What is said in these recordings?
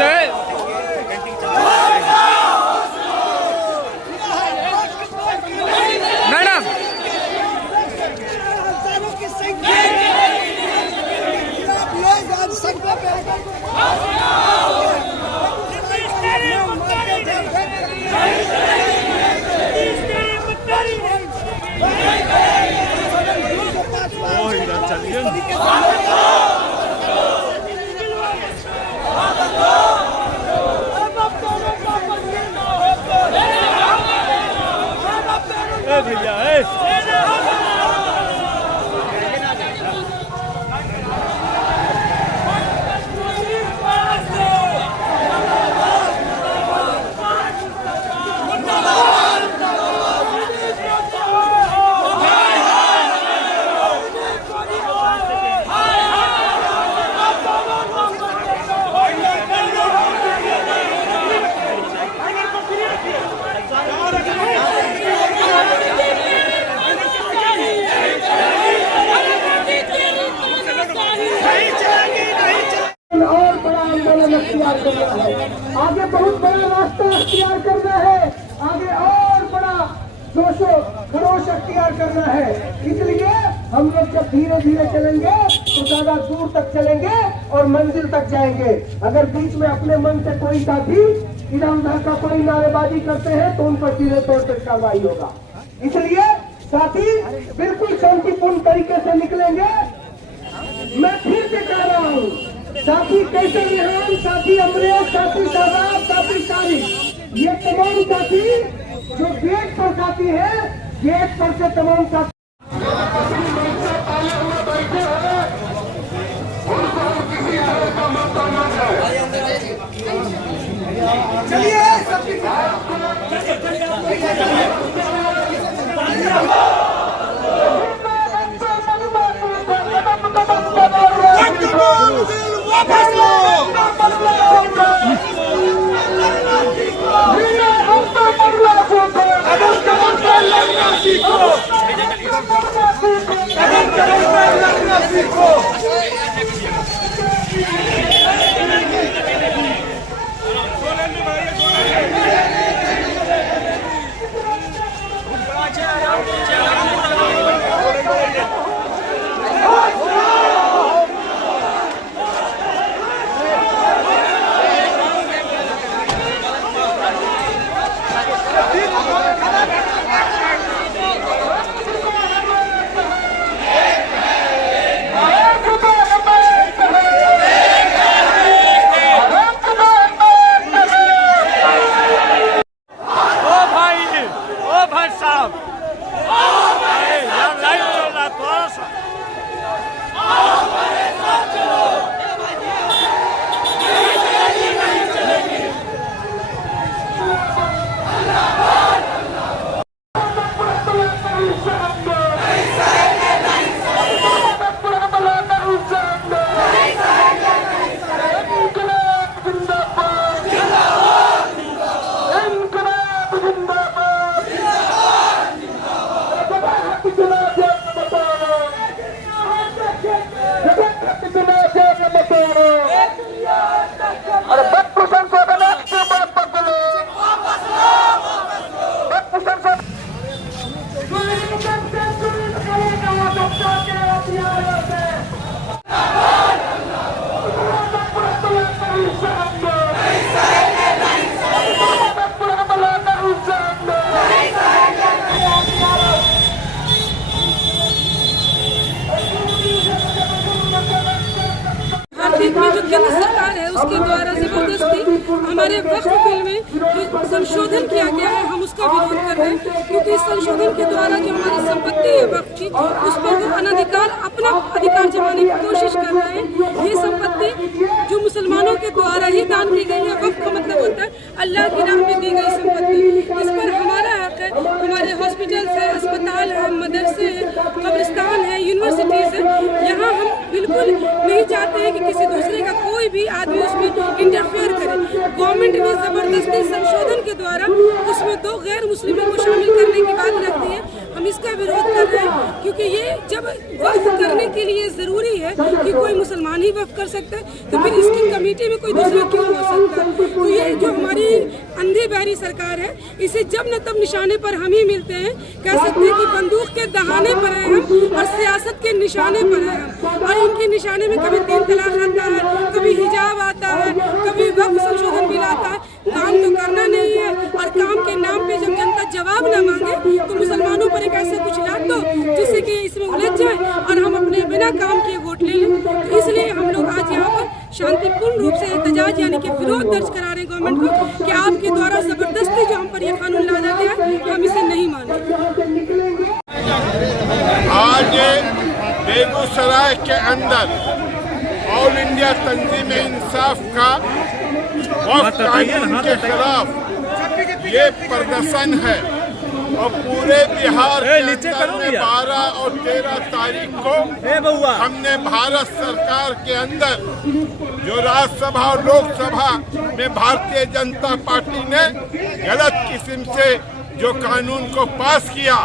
से मैडम भैया आगे बहुत बड़ा रास्ता अख्तियार करना है, आगे और बड़ा जोशो खरोश अख्तियार करना है। इसलिए हम लोग जब धीरे धीरे चलेंगे तो ज्यादा दूर तक चलेंगे और मंजिल तक जाएंगे। अगर बीच में अपने मन से कोई साथी इधर उधर का कोई नारेबाजी करते हैं तो उन पर सीधे तौर पर कार्रवाई होगा। इसलिए साथी बिल्कुल शांतिपूर्ण तरीके से निकलेंगे। मैं फिर से कह रहा हूँ, साथी कैसे रिहान, साथी अमरेश, साथी शहबाब, साथी तारिक, ये तमाम साथी जो गेट पर साथी है, गेट पर से तमाम साथी चलिए केंद्र सरकार है उसके द्वारा जबरदस्ती हमारे वक्फ बिल में जो संशोधन किया गया है हम उसका विरोध कर रहे हैं, क्योंकि इस संशोधन के द्वारा जो हमारी संपत्ति है वक्फ की उस पर वो अनधिकार अपना अधिकार जमाने की कोशिश कर रहे हैं। ये संपत्ति जो मुसलमानों के द्वारा ही दान की गई है, वक्फ का मतलब होता है अल्लाह की राह में दी गई संपत्ति, इस पर हमारा हक है। हमारे हॉस्पिटल्स है, अस्पताल है, मदरसे है, कब्रिस्तान है, यूनिवर्सिटीज है, यहाँ हम बिल्कुल नहीं चाहते हैं कि किसी दूसरे का कोई भी आदमी उसमें इंटरफेयर करे। गवर्नमेंट ने जबरदस्ती संशोधन के द्वारा उसमें 2 गैर मुस्लिमों को शामिल करने की बात रखती है। हम इसका विरोध कर रहे हैं, क्योंकि ये जब वक्फ करने के लिए जरूरी है कि कोई मुसलमान ही वक्फ कर सकता है, तो फिर इसकी कमेटी में कोई दूसरा क्यों हो सकता है। तो ये जो हमारी अंधी बहरी सरकार है, इसे जब न तब निशाने पर हम ही मिलते हैं। कह सकते हैं कि बंदूक के दहाने पर है हम और सियासत के निशाने पर है हम। और इनके निशाने में कभी 3 तलाक आता है, कभी हिजाब आता है, कभी वक्फ संशोधन बिल आता है। काम तो करना नहीं है, और काम के नाम पे जब जनता जवाब न मांगे तो मुसलमानों पर एक ऐसा कुछ लाद दो जिससे कि इसमें उलझ जाए और हम अपने बिना काम किए वोट ले लें। तो इसलिए हम लोग आज यहाँ पर शांतिपूर्ण रूप से एहतजाज यानी कि विरोध दर्ज करा रहे हैं गवर्नमेंट को कि आपके द्वारा जबरदस्ती जो हम पर यह कानून लादा गया है, हम इसे नहीं मानेंगे। आज बेगूसराय के अंदर ऑल इंडिया तंजीम इंसाफ का वक्फ कानून के खिलाफ ये प्रदर्शन है और पूरे बिहार के अंदर में 12 और 13 तारीख को हमने भारत सरकार के अंदर जो राज्यसभा और लोकसभा में भारतीय जनता पार्टी ने गलत किस्म से जो कानून को पास किया,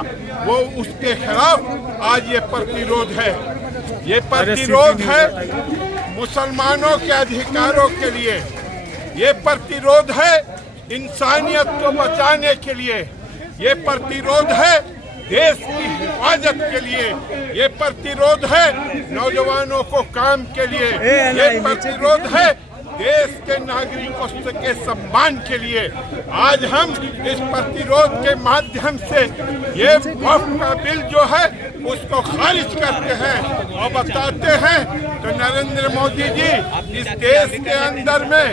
वो उसके खिलाफ आज ये प्रतिरोध है। ये प्रतिरोध है मुसलमानों के अधिकारों के लिए, ये प्रतिरोध है इंसानियत को बचाने के लिए, ये प्रतिरोध है देश की हिफाजत के लिए, ये प्रतिरोध है नौजवानों को काम के लिए, ये प्रतिरोध है देश के नागरिकों के सम्मान के लिए। आज हम इस प्रतिरोध के माध्यम से ये वक्फ का बिल जो है उसको खारिज करते हैं और बताते हैं तो नरेंद्र मोदी जी, इस देश के अंदर में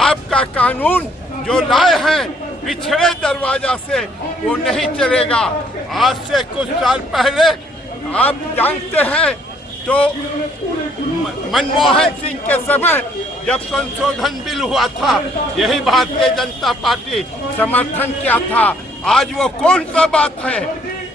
आपका कानून जो लाए हैं पिछड़े दरवाजा से, वो नहीं चलेगा। आज से कुछ साल पहले आप जानते हैं तो मनमोहन सिंह के समय जब संशोधन बिल हुआ था, यही भारतीय जनता पार्टी समर्थन किया था। आज वो कौन सा बात है?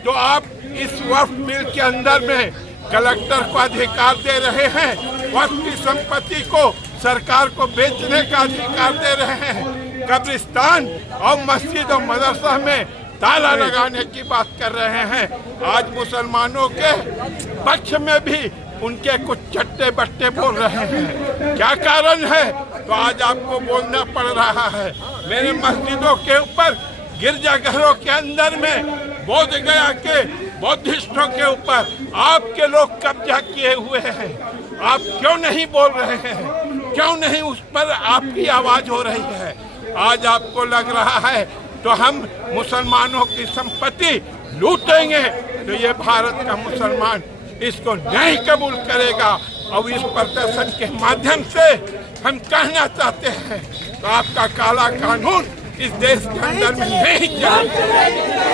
तो आप इस वक्फ बिल के अंदर में कलेक्टर को अधिकार दे रहे हैं, वक्फ की संपत्ति को सरकार को बेचने का अधिकार दे रहे हैं, कब्रिस्तान और मस्जिद और मदरसा में ताला लगाने की बात कर रहे हैं। आज मुसलमानों के पक्ष में भी उनके कुछ चट्टे बट्टे बोल रहे हैं। क्या कारण है? तो आज आपको बोलना पड़ रहा है। मेरे मस्जिदों के ऊपर, गिरजाघरों के अंदर में, बोध गया के बौद्धिस्टों के ऊपर आपके लोग कब्जा किए हुए हैं। आप क्यों नहीं बोल रहे हैं? क्यों नहीं उस पर आपकी आवाज हो रही है? आज आपको लग रहा है तो हम मुसलमानों की संपत्ति लूटेंगे, तो ये भारत का मुसलमान इसको नहीं कबूल करेगा। और इस प्रदर्शन के माध्यम से हम कहना चाहते हैं तो आपका काला कानून इस देश के अंदर में नहीं चलेगा।